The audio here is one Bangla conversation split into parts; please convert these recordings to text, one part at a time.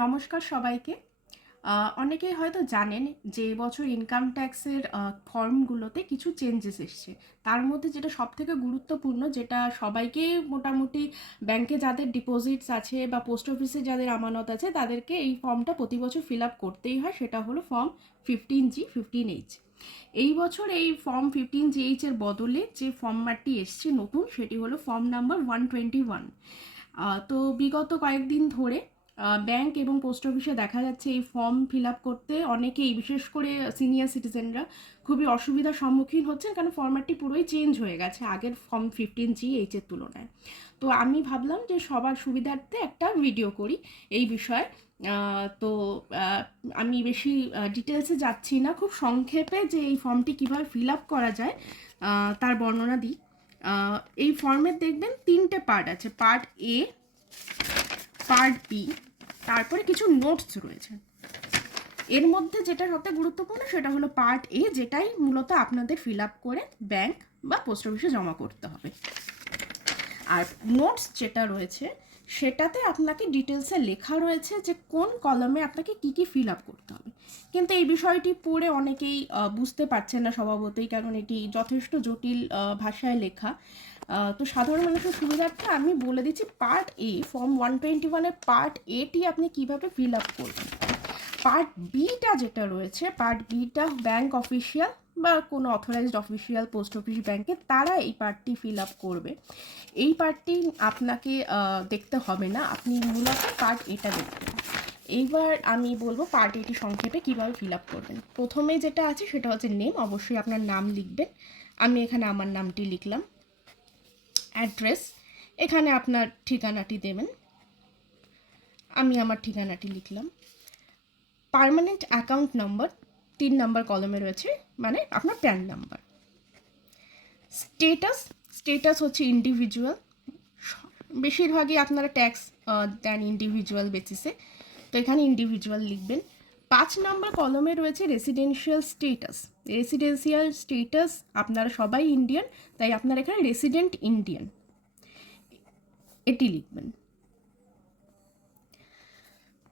নমস্কার সবাইকে। অনেকেই হয়তো জানেন যে এবছর ইনকাম ট্যাক্সের ফর্মগুলোতে কিছু চেঞ্জেস এসছে। তার মধ্যে যেটা সবথেকে গুরুত্বপূর্ণ, যেটা সবাইকে মোটামুটি ব্যাংকে যাদের ডিপোজিটস আছে বা পোস্ট অফিসে যাদের আমানত আছে তাদেরকে এই ফর্মটা প্রতি বছর ফিল আপ করতেই হয়, সেটা হলো ফর্ম 15G 15H। এই বছর এই ফর্ম 15GH এর বদলে যে ফর্মটি এসছে নতুন, সেটি হলো ফর্ম নাম্বার 121। তো বিগত কয়েকদিন ধরে ব্যাংক এবং পোস্ট অফিসে দেখা যাচ্ছে এই ফর্ম ফিল আপ করতে অনেকেই, বিশেষ করে সিনিয়র সিটিজেনরা, খুবই অসুবিধার সম্মুখীন হচ্ছেন, কারণ ফর্ম্যাটটি পুরোই চেঞ্জ হয়ে গেছে আগের ফর্ম 15GH এর তুলনায়। তো আমি ভাবলাম যে সবার সুবিধার্থে একটা ভিডিও করি এই বিষয়ে। তো আমি বেশি ডিটেলসে যাচ্ছি না, খুব সংক্ষেপে যে এই ফর্মটি কীভাবে ফিল আপ করা যায় তার বর্ণনা দিই। এই ফর্মের দেখবেন 3টে পার্ট আছে, পার্ট এ, পার্ট বি, তারপরে কিছু নোটস রয়েছে। এর মধ্যে যেটা সবথেকে গুরুত্বপূর্ণ সেটা হলো পার্ট এ, যেটাই মূলত আপনাদের ফিল আপ করে ব্যাংক বা পোস্ট অফিসে জমা করতে হবে। আর নোটস যেটা রয়েছে সেটাতে আপনাকে ডিটেলসে লেখা রয়েছে যে কোন কলমে আপনাকে কি কি ফিল আপ করতে হবে। কিন্তু এই বিষয়টি পড়ে অনেকেই বুঝতে পারছেন না স্বভাবতই, কারণ এটি যথেষ্ট জটিল ভাষায় লেখা। তো সাধারণ মানুষের সুবিধার্থে আমি বলে দিচ্ছি, পার্ট এ, ফর্ম 121-এর পার্ট এটি আপনি কিভাবে ফিল আপ করবেন। পার্ট বিটা যেটা রয়েছে, পার্ট বিটা ব্যাংক অফিসিয়াল বা কোনো অথরাইজড অফিসিয়াল পোস্ট অফিস ব্যাংকে তারা এই পার্টটি ফিল আপ করবে। এই পার্টটি আপনাকে দেখতে হবে না, আপনি মূলত পার্ট এটা দেখবেন। এইবার আমি বলবো পার্ট এটি সংক্ষেপে কীভাবে ফিল আপ করবেন। প্রথমে যেটা আছে সেটা হচ্ছে নেম, অবশ্যই আপনার নাম লিখবেন। আমি এখানে আমার নামটি লিখলাম। অ্যাড্রেস, এখানে আপনার ঠিকানাটি দেবেন, আমি আমার ঠিকানাটি লিখলাম। পার্মানেন্ট অ্যাকাউন্ট নাম্বার 3 নাম্বার কলমে রয়েছে, মানে আপনার প্যান নাম্বার। স্টেটাস, স্টেটাস হচ্ছে ইন্ডিভিজুয়াল, বেশিরভাগই আপনারা ট্যাক্স দেন ইন্ডিভিজুয়াল বেসিসে, তো এখানে ইন্ডিভিজুয়াল লিখবেন। 5 নাম্বার কলমে রয়েছে রেসিডেন্সিয়াল স্টেটাস। রেসিডেন্সিয়াল স্টেটাস, আপনারা সবাই ইন্ডিয়ান, তাই আপনারা এখানে রেসিডেন্ট ইন্ডিয়ান এটি লিখবেন।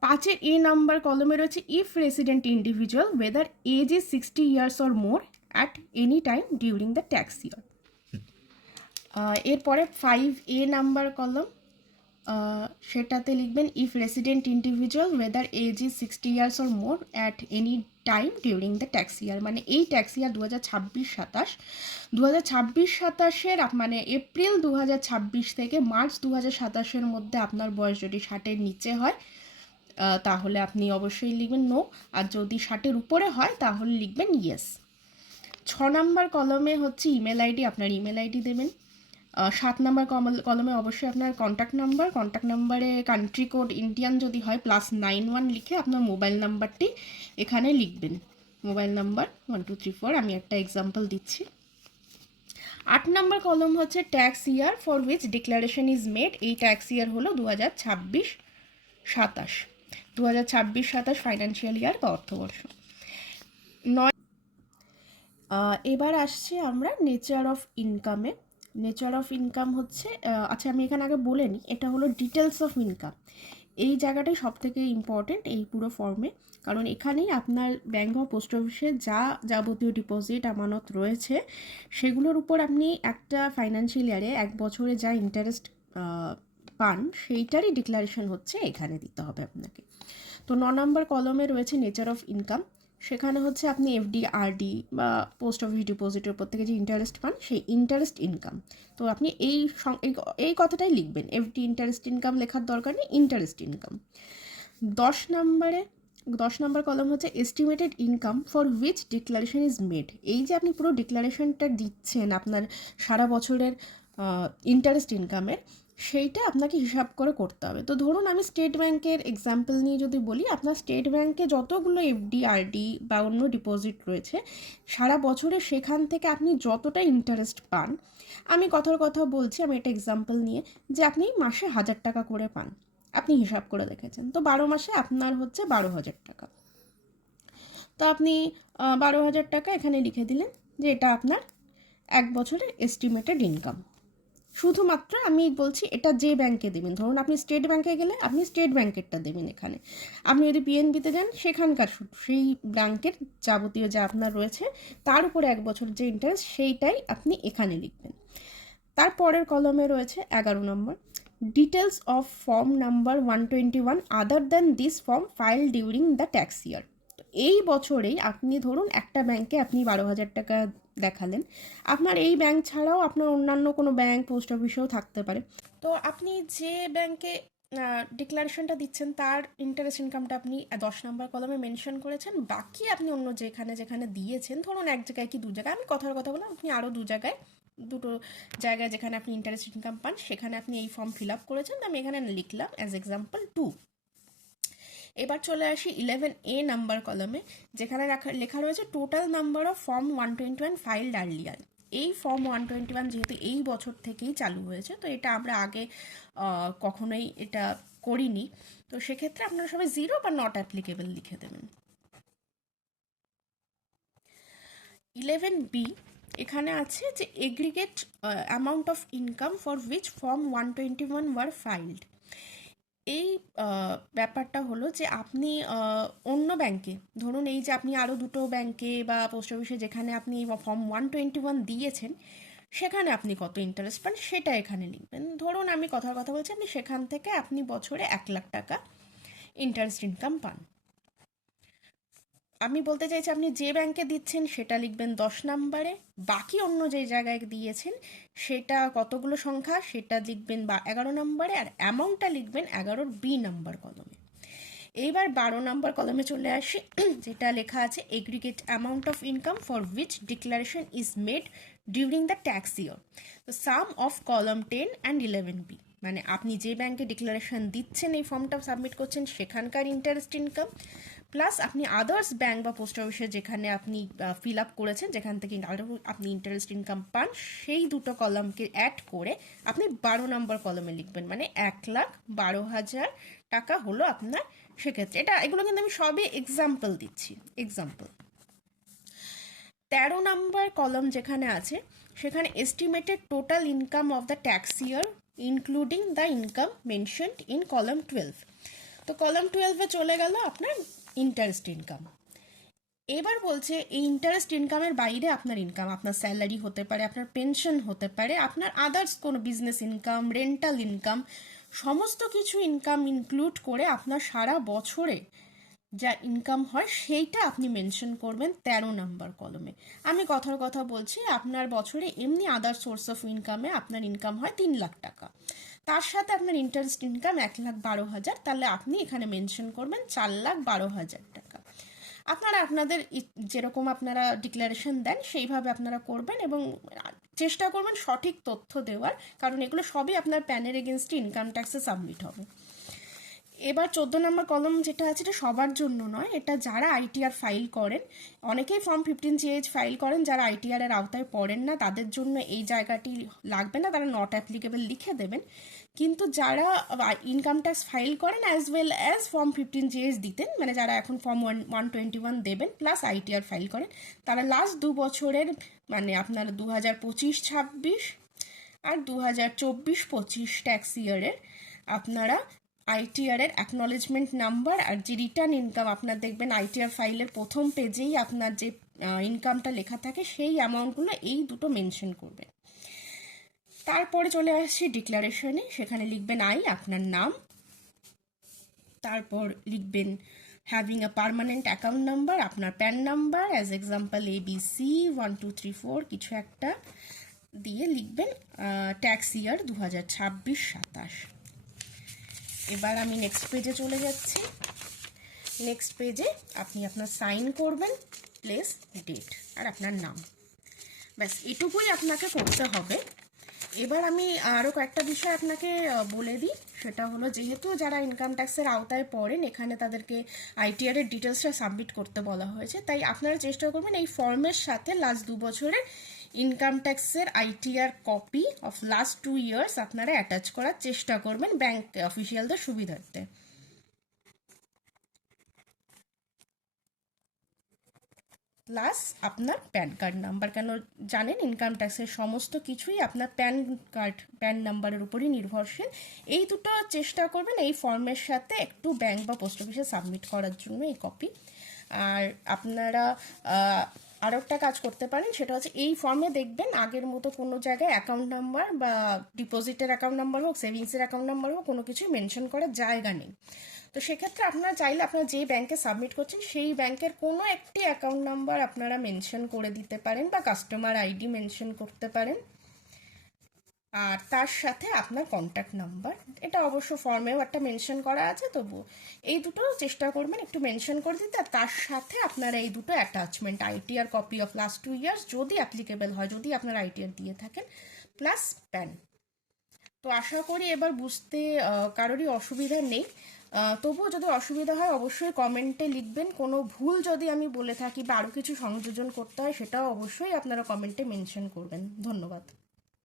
5-এ এ নাম্বার কলমে রয়েছে if resident individual whether age is 60 years or more at any time during the tax year. এরপরে 5-এ নাম্বার কলম, সেটাতে লিখবেন if resident individual whether age is 60 years or more at any time during the tax year, মানে এই ট্যাক্স ইয়ার 2026-27, 2026-27-এর মানে এপ্রিল 2026 থেকে মার্চ 2027-এর মধ্যে আপনার বয়স যদি 60-এর নিচে হয় তাহলে আপনি অবশ্যই লিখবেন নো, আর যদি 60-এর উপরে হয় তাহলে লিখবেন ইয়েস। 6 নাম্বার কলমে হচ্ছে ইমেল আইডি, আপনার ইমেল আইডি দেবেন। 7 নাম্বার কলমে অবশ্যই আপনার কন্ট্যাক্ট নাম্বার, কন্ট্যাক্ট নাম্বারে কান্ট্রি কোড ইন্ডিয়ান যদি হয় +91 লিখে আপনার মোবাইল নাম্বারটি এখানে লিখবেন। মোবাইল নাম্বার 1234, আমি একটা এক্সাম্পল দিচ্ছি। 8 নাম্বার কলম হচ্ছে tax year for which declaration is made, এই ট্যাক্স ইয়ার হলো 2026-27, 2026-27 ফাইন্যান্সিয়াল ইয়ার বা অর্থবর্ষ। 9, এবার আসছি আমরা নেচার অফ ইনকামে। নেচার অফ ইনকাম হচ্ছে, আচ্ছা আমি এখানে আগে বলে নিই, এটা হলো ডিটেলস অফ ইনকাম। এই জায়গাটাই সব থেকে ইম্পর্টেন্ট এই পুরো ফর্মে, কারণ এখানেই আপনার ব্যাঙ্ক বা পোস্ট অফিসে যা যাবতীয় ডিপোজিট আমানত রয়েছে সেগুলোর উপর আপনি একটা ফাইন্যান্সিয়াল ইয়ারে 1 বছরে যা ইন্টারেস্ট পান সেইটারই ডিক্লারেশন হচ্ছে এখানে দিতে হবে আপনাকে। তো 9 নাম্বার কলমে রয়েছে নেচার অফ ইনকাম, সেখানে হচ্ছে আপনি এফডি, আরডি বা পোস্ট অফিস ডিপোজিটের উপর থেকে যে ইন্টারেস্ট পান সেই ইন্টারেস্ট ইনকাম। তো আপনি এই কথাটাই লিখবেন, এফডি ইন্টারেস্ট ইনকাম লেখার দরকার নেই, ইন্টারেস্ট ইনকাম। 10 নাম্বারে 10 নাম্বার কলম হচ্ছে estimated income for which declaration is made. এই যে আপনি পুরো ডিক্লারেশনটা দিচ্ছেন আপনার সারা বছরের ইন্টারেস্ট ইনকামের, সেইটা আপনাকে হিসাব করে করতে হবে। তো ধরুন আমি স্টেট ব্যাংকের এক্সাম্পল নিয়ে যদি বলি, আপনার স্টেট ব্যাংকে যতগুলো এফডি, আরডি বা অন্য ডিপোজিট রয়েছে সারা বছরে সেখান থেকে আপনি যতটা ইন্টারেস্ট পান, আমি কথার কথা বলছি, আমি একটা এক্সাম্পল নিয়ে, যে আপনি মাসে 1000 টাকা করে পান, আপনি হিসাব করে দেখেছেন, তো 12 মাসে আপনার হচ্ছে 12,000 টাকা। তো আপনি 12,000 টাকা এখানে লিখে দিলেন যে এটা আপনার 1 বছরের এস্টিমেটেড ইনকাম। শুধুমাত্র আমি বলছি এটা যে ব্যাংকে দেবেন, ধরুন আপনি স্টেট ব্যাংকে গেলে আপনি স্টেট ব্যাংকেরটা দেবেন এখানে, আপনি যদি পিএনবিতে যান সেখানকার সেই ব্যাংকের যাবতীয় যা আপনার রয়েছে তার উপরে 1 বছর যে ইন্টারেস্ট সেইটাই আপনি এখানে লিখবেন। তারপরের কলমে রয়েছে 11 number, details of form number 121 other than this form file during the tax year. এই বছরেই আপনি ধরুন একটা ব্যাংকে আপনি 12,000 টাকা দেখালেন, আপনার এই ব্যাংক ছাড়াও আপনার অন্যান্য কোনো ব্যাংক পোস্ট অফিসেও থাকতে পারে, তো আপনি যে ব্যাংকে ডিক্লারেশনটা দিচ্ছেন তার ইন্টারেস্ট ইনকামটা আপনি 10 নম্বর কলমে মেনশন করেছেন, বাকি আপনি অন্য যেখানে যেখানে দিয়েছেন, ধরুন এক জায়গায় কি 2 জায়গায়, আমি কথার কথা বললাম, আপনি আরও 2 জায়গায়, দুটো জায়গায় যেখানে আপনি ইন্টারেস্ট ইনকাম পান সেখানে আপনি এই ফর্ম ফিল আপ করেছেন, আমি এখানে লিখলাম অ্যাজ এক্সাম্পল 2। এবার চলে আসি 11A নাম্বার কলমে, যেখানে লেখা রয়েছে total number of form 121 ফাইলড earlier. এই ফর্ম 121 যেহেতু এই বছর থেকেই চালু হয়েছে, তো এটা আমরা আগে কখনোই এটা করিনি, তো সেক্ষেত্রে আপনারা সবাই 0 বা নট অ্যাপ্লিকেবল লিখে দেবেন। 11B এখানে আছে যে aggregate amount of income for which form 121 were filed. এই ব্যাপারটা হলো যে আপনি অন্য ব্যাংকে, ধরুন এই যে আপনি আরও 2 ব্যাংকে বা পোস্ট অফিসে যেখানে আপনি ফর্ম 121 দিয়েছেন সেখানে আপনি কত ইন্টারেস্ট পান সেটা এখানে লিখবেন। ধরুন আমি কথার কথা বলছি, আপনি সেখান থেকে আপনি বছরে 1,00,000 টাকা ইন্টারেস্ট ইনকাম পান। আমি বলতে চাইছি আপনি যে ব্যাংকে দিচ্ছেন সেটা লিখবেন 10 নম্বরে, বাকি অন্য যে জায়গায় দিয়েছেন সেটা কতগুলো সংখ্যা সেটা লিখবেন 11 নম্বরে, আর অ্যামাউন্টটা লিখবেন 11B নাম্বার কলমে। এইবার 12 নম্বর কলমে চলে আসি, যেটা লেখা আছে aggregate amount of income for which declaration is made during the tax year. তো সাম অফ কলম 10 অ্যান্ড 11B, মানে আপনি যে ব্যাংকে ডিক্লারেশন দিচ্ছেন এই ফর্মটা সাবমিট করছেন সেখানকার ইন্টারেস্ট ইনকাম, প্লাস আপনি আদার্স ব্যাংক বা পোস্ট অফিসে যেখানে আপনি ফিল আপ করেছেন যেখান থেকে আরও আপনি ইন্টারেস্ট ইনকাম পান সেই দুটো কলমকে অ্যাড করে আপনি 12 নম্বর কলমে লিখবেন, মানে 1,12,000 টাকা হলো আপনার সেক্ষেত্রে। এগুলো কিন্তু আমি সবই এক্সাম্পল দিচ্ছি, এক্সাম্পল। 13 নম্বর কলম যেখানে আছে সেখানে estimated total income of the tax year including the income mentioned in কলম 12। তো কলম 12-এ চলে গেল আপনার ইন্টারেস্ট ইনকাম। এবার বলছে এই ইন্টারেস্ট ইনকামের বাইরে আপনার ইনকাম, আপনার স্যালারি হতে পারে, আপনার পেনশন হতে পারে, আপনার আদার্স কোনো বিজনেস ইনকাম, রেন্টাল ইনকাম, সমস্ত কিছু ইনকাম ইনক্লুড করে আপনার সারা বছরে যা ইনকাম হয় সেইটা আপনি মেনশন করবেন 13 নম্বর কলমে। আমি কথার কথা বলছি, আপনার বছরে এমনি আদার সোর্স অফ ইনকামে আপনার ইনকাম হয় 3,00,000 টাকা, তার সাথে আপনার ইন্টারেস্ট ইনকাম 1,12,000, তাহলে আপনি এখানে মেনশন করবেন 4,12,000 টাকা। আপনারা আপনাদের যেরকম আপনারা ডিক্লারেশন দেন সেইভাবে আপনারা করবেন এবং চেষ্টা করবেন সঠিক তথ্য দেওয়ার, কারণ এগুলো সবই আপনার প্যানের এগেনস্টে ইনকাম ট্যাক্সে সাবমিট হবে। এবার 14 নম্বর কলম যেটা আছে এটা সবার জন্য নয়, এটা যারা আইটিআর ফাইল করেন, অনেকেই ফর্ম 15GH ফাইল করেন, যারা আইটিআর এর আওতায় পড়েন না তাদের জন্য এই জায়গাটি লাগবে না, তারা নট অ্যাপ্লিকেবল লিখে দেবেন। কিন্তু যারা ইনকাম ট্যাক্স ফাইল করেন as well as form 15GH দিতেন, মানে যারা এখন ফর্ম 121 দেবেন প্লাস আইটিআর ফাইল করেন, তারা লাস্ট 2 বছরের মানে আপনার 2025-26 আর 2024-25 ট্যাক্স ইয়ারের আপনারা আইটিআর এর অ্যাকনলেজমেন্ট নাম্বার আর যে রিটার্ন ইনকাম আপনার দেখবেন আইটিআর ফাইলের প্রথম পেজেই আপনার যে ইনকামটা লেখা থাকে সেই অ্যামাউন্টগুলো এই দুটো মেনশন করবেন। তারপরে চলে আসছি ডিক্লারেশনে, সেখানে লিখবেন আপনার নাম, তারপর লিখবেন having a permanent account number, আপনার PAN number, as example ABC 1234 কিছু একটা দিয়ে লিখবেন ট্যাক্স ইয়ার 2026-27। এবার আমি নেক্সট পেজে চলে যাচ্ছি। নেক্সট পেজে আপনি আপনার সাইন করবেন, প্লেস ডেট আর আপনার নাম, ব্যাস এটুকুই আপনাকে করতে হবে। এবার আমি আরও কয়েকটা বিষয় আপনাকে বলে দিই, সেটা হলো যেহেতু যারা ইনকাম ট্যাক্সের আওতায় পড়েন এখানে তাদেরকে আইটিআর এর ডিটেলসটা সাবমিট করতে বলা হয়েছে, তাই আপনারা চেষ্টা করবেন এই ফর্মের সাথে লাস্ট 2 বছরের ইনকাম ট্যাক্সের ITR copy of last 2 years আপনারা অ্যাটাচ করার চেষ্টা করবেন ব্যাংক অফিসিয়ালদের সুবিধার্থে। প্লাস আপনার প্যান কার্ড নাম্বার। কেন জানেন, ইনকাম ট্যাক্সের সমস্ত কিছুই আপনার প্যান নাম্বারের উপরই নির্ভরশীল। এই দুটো চেষ্টা করবেন এই ফর্মের সাথে একটু ব্যাংক বা পোস্ট অফিসে সাবমিট করার জন্য এই কপি। আর আপনারা আরও একটা কাজ করতে পারেন, সেটা হচ্ছে এই ফর্মে দেখবেন আগের মতো কোনো জায়গায় অ্যাকাউন্ট নাম্বার বা ডিপোজিটের অ্যাকাউন্ট নাম্বার হোক, সেভিংসের অ্যাকাউন্ট নাম্বার হোক, কোনো কিছুই মেনশন করার জায়গা নেই। তো সেক্ষেত্রে আপনারা চাইলে আপনারা যে ব্যাংকে সাবমিট করছেন সেই ব্যাংকের কোনো একটি অ্যাকাউন্ট নাম্বার আপনারা মেনশন করে দিতে পারেন বা কাস্টমার আইডি মেনশন করতে পারেন, আর তার সাথে আপনার কন্ট্যাক্ট নাম্বার। এটা অবশ্য ফর্মেও একটা মেনশন করা আছে, তবু এই দুটো চেষ্টা করবেন একটু মেনশন করে দিতে। আর তার সাথে আপনারা এই দুটো attachment, ITR copy of last 2 years যদি অ্যাপ্লিকেবল হয়, যদি আপনার আইটিআর দিয়ে থাকেন, প্লাস প্যান। তো আশা করি এবার বুঝতে কারোরই অসুবিধা নেই। তবুও যদি অসুবিধা হয় অবশ্যই কমেন্টে লিখবেন। কোনো ভুল যদি আমি বলে থাকি বা আরও কিছু সংযোজন করতে হয় সেটাও অবশ্যই আপনারা কমেন্টে মেনশন করবেন। ধন্যবাদ।